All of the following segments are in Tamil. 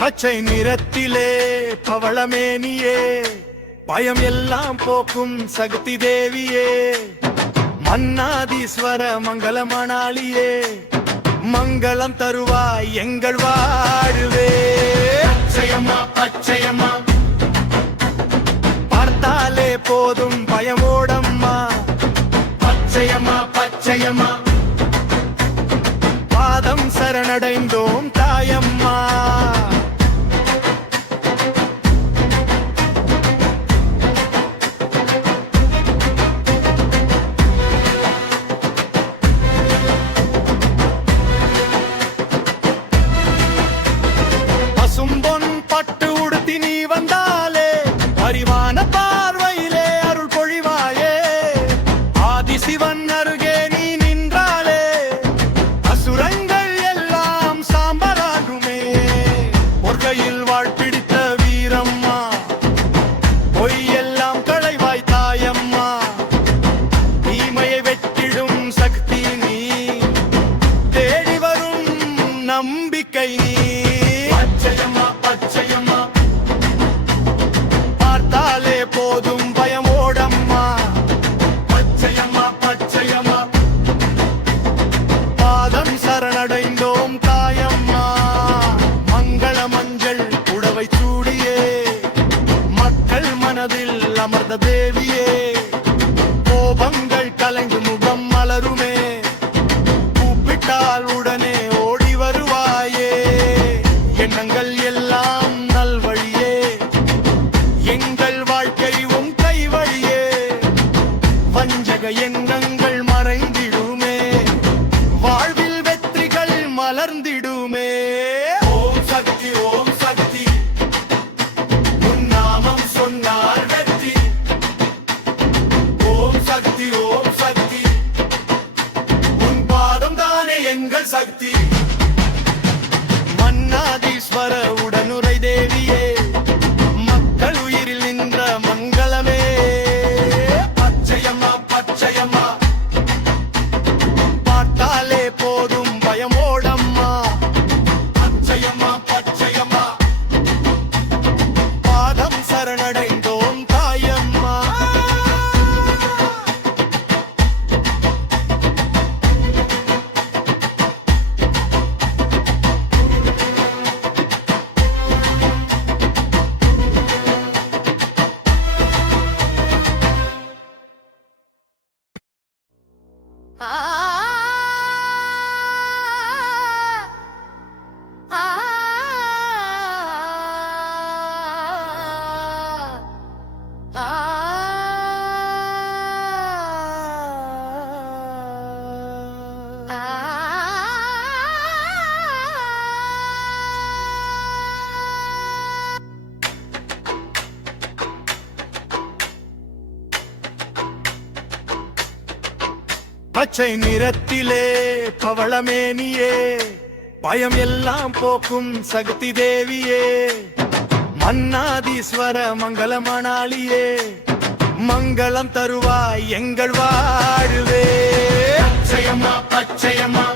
பச்சை நிறத்திலே பவளமேனியே, பயம் எல்லாம் போக்கும் சக்தி தேவியே, மன்னாதீஸ்வர மங்களமணாளியே, மங்களம் தருவாய் எங்கள் வாழ்வே. பச்சையம்மா பச்சையம்மா, பார்த்தாலே போதும் பயமோடம்மா. பச்சையம்மா பச்சையம்மா, பாதம் சரணடைந்தோம் தாயம்மா. பசும்பொன் பட்டு உடுத்தி நீ வந்தாலே, அறிவான பார்வையிலே அருள் பொழிவாயே. ஆதிசிவன் அருகே நீ நின்றாலே, அசுரங்கள் எல்லாம் சாம்பலாகுமே. பொற்கையில் வாழ்பிடித்த வீரம்மா, பொய்யெல்லாம் களைவாய் தாயம்மா. தீமையை வெற்றிடும் சக்தி நீ, தேடி வரும் நம்பிக்கை நீ. பச்சையம்மா பச்சையம்மா, பார்த்தாலே போதும் பயமோடம்மா. பச்சையம்மா பச்சையம்மா, பாதம் சரணடைந்தோம் தாயம்மா. மங்கள மஞ்சள் உடவை சூடியே, மக்கள் மனதில் அமர்ந்த தேவியே. கோபங்கள் கலைந்து முகம் மலருமே, கூப்பிட்டால் உடனே ஓடி வருவாயே. எண்ணங்கள் எல்லாம் நல்வழியே, எங்கள் வாழ்க்கையும் கைவழியே. வஞ்சக எண்ணங்கள் மறைந்திடுமே, வாழ்வில் வெற்றிகள் மலர்ந்திடுமே. ஓம் சக்தி ஓம் சக்தி, உன் நாமம் சொன்னால் வெற்றி. ஓம் சக்தி ஓம் சக்தி, உன் பாதம் தானே எங்கள் சக்தி. மன்னாதீஸ்வர உடனுரை தேவியே, மக்கள் உயிரில் நின்ற மங்களமே. பச்சையம்மா பச்சையம்மா, பார்த்தாலே போதும் பயமோடம்மா. பச்சையம்மா பச்சையம்மா, பாதம் சரணடைந்தோம் தாயம்மா. பச்சை நிறத்திலே பவளமேனியே, பயம் எல்லாம் போக்கும் சக்தி தேவியே. மன்னாதீஸ்வர மங்களமணாளியே, மங்களம் தருவாய் எங்கள் வாழ்வே. பச்சையம்மா பச்சையம்மா,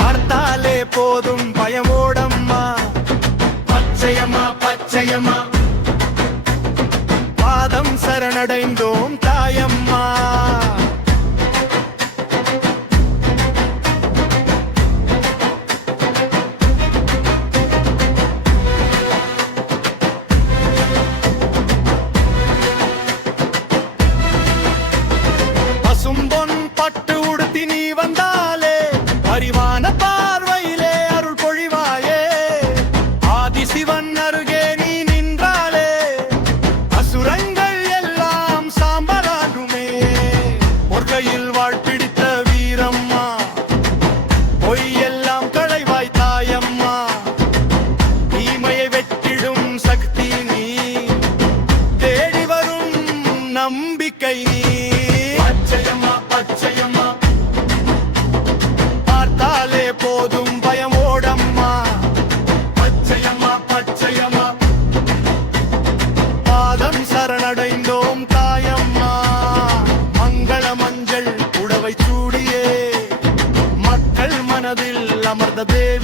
பார்த்தாலே போதும் பயமோடம்மா. பச்சையம்மா பச்சையம்மா, பாதம் சரணடைந்தோம் தாயம்மா. பசும்பொன் பட்டு உடுத்தி நீ வந்தாலே, அறிவான பார்வையிலே அருள் பொழிவாயே. ஆதிசிவன் அருகே நீ நின்றாலே, அசுரங்கள் எல்லாம் சாம்பல்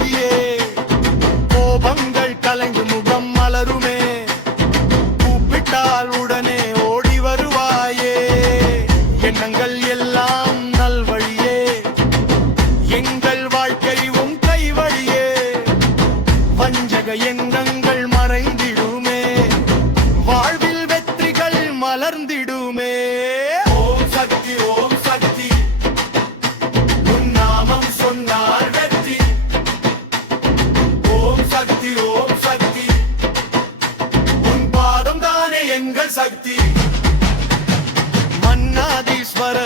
யோகியே கோபங்கள் கலைந்து முகம் மலருமே கூப்பிட்டால் உடனே ஓடி வருவாயே எண்ணங்கள் எல்லாம் நல்வழியே எங்கள் வாழ்க்கையும் கைவழியே வஞ்சக எண்ணங்கள் மறைந்திடுமே வாழ்வில் வெற்றிகள் மலர்ந்திடுமே ஓம் சக்தி ஓம் சக்தி உன் நாமம் சொன்னால் வெற்றி ஓம் சக்தி ஓம் சக்தி உன் பாதம் தானே எங்கள் சக்தி மன்னாதீஸ்வர